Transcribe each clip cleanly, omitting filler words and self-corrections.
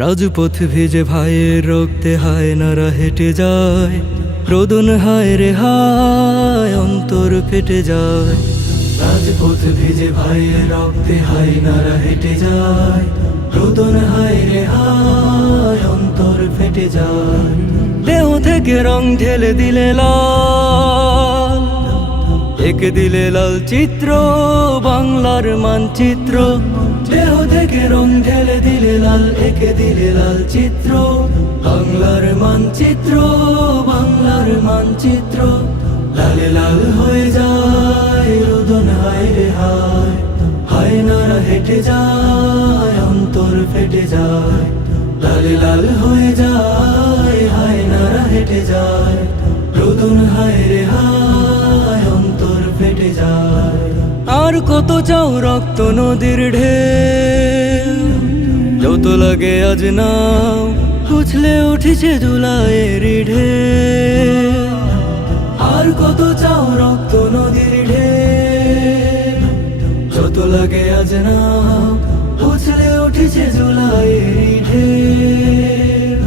রাজপথ ভিজে ভাইয়ের রক্তে হায় নারা হেঁটে যায়, রোদন হায় রে হায় অন্তর ফেটে যায়। রাজপথ ভিজে ভাইয়ের রক্তে হায় নারা হেঁটে যায়, রোদন হায় রে হায় অন্তর ফেটে যায়। দেহ থেকে রং ঢেলে দিলে লাল, এঁকে দিলে লাল চিত্র বাংলার মানচিত্র। দেহ থেকে রং ঢেলে দিলে লাল, এঁকে দিলে লাল চিত্র বাংলার মানচিত্র, বাংলার মানচিত্র। লালে লাল হয়ে যায় রোদন হায় রে হায়, হায় নারা হেঁটে যায় অন্তর ফেটে যায়। লালে লাল হয়ে যায় হায় নারা হেঁটে যায়, রোদন হায় রে হায় অন্তর ফেটে যায়। আর কত চাও রক্ত নদীর ঢেউ, যত লাগে আজ নাও উছলে উঠেছে জুলাইয়ের ঢেউ। আর কত চাও রক্ত নদীর ঢেউ, যত লাগে আজ নাও উছলে উঠেছে জুলাইয়ের ঢেউ।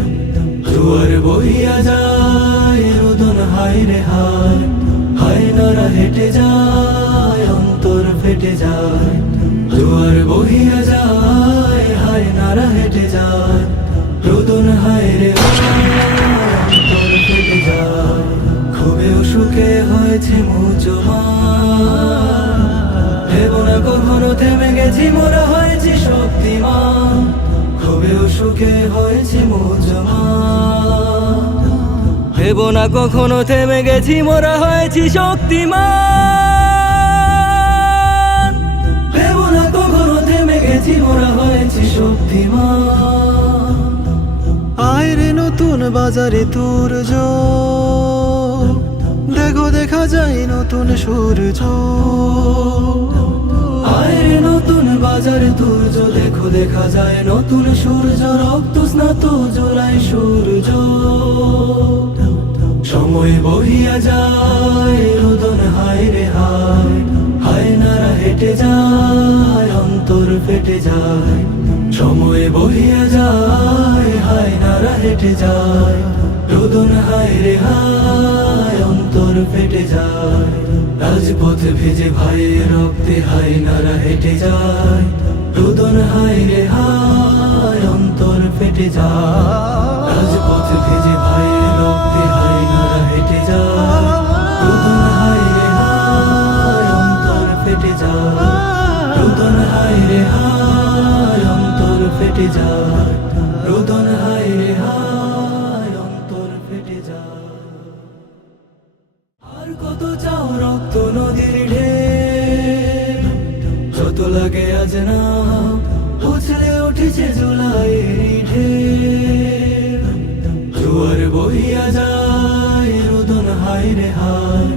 জোয়ার বহিয়া যায় রোদন হায় রে হায়, হায় নারা হেঁটে যায় অন্তর ফেটে যায়। জোয়ার বহিয়া যায় হায় নারা হেঁটে যায়, রোদন হায় রে হায় অন্তর ফেটে যায়। ক্ষোভে ও সুখে হয়েছে মুচমান, ভেব না কখনো থেমে গেছি মোরা হয়েছি শক্তিমান। ক্ষোভে ও সুখে হয়েছে মুচমান, ভেব না কখনো থেমে গেছি মোরা হয়েছি শক্তিমান। ভেব না কখনো থেমে গেছি মোরা হয়েছি শক্তিমান। আয় রে নতুন বাজারে তোর দেখো দেখা যায় নতুন সূর্য। আয় রে নতুন বাজারে তুর্য, দেখো দেখা যায় নতুন সূর্য। রক্ত স্নাত জোড়াই সূর্য, সময় বহিয়া যায় রোদন হায় রে হায়, হায় নারা হেঁটে যায় অন্তর ফেটে যায়। সময় বহিয়া যায় হায় নারা হেঁটে যায়, রোদন হায় রে হায় অন্তর ফেটে যায়। রাজপথ ভেজে ভাইয়ের রক্তে হায় নারা হেঁটে যায়, রোদন হায় রে হায় অন্তর ফেটে যায়। রাজপথ ভেজে ভাইয়ের রক্তে হায় নারা হেঁটে যায়, রোদন হায় রে হায় অন্তর ফেটে যায়। রোদন হায় রে হায় অন্তর ফেটে যায়, রোদন হায় রে হায় অন্তর ফেটে যায়। আর কত চাও রক্ত নদীর ঢেউ, যত লাগে আজ নাও উছলে উঠেছে জুলাইয়ের ঢেউ। জোয়ার বহিয়া যায় রোদন হায় রে হায়,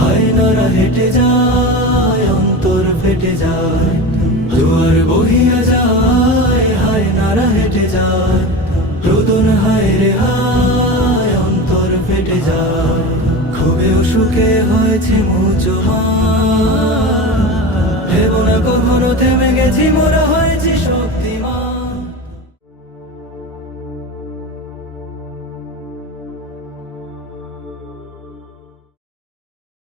হায় নারা হেঁটে যায় অন্তর ফেটে যায়। জোয়ার বহিয়া যায় হায় নারা হেঁটে যায়, রোদন হায় রে হায় অন্তর ফেটে যায়। ক্ষোভে ও সুখে হয়েছে মুচমান, ভেব না কখনো থেমে গেছি মোরা হয়েছি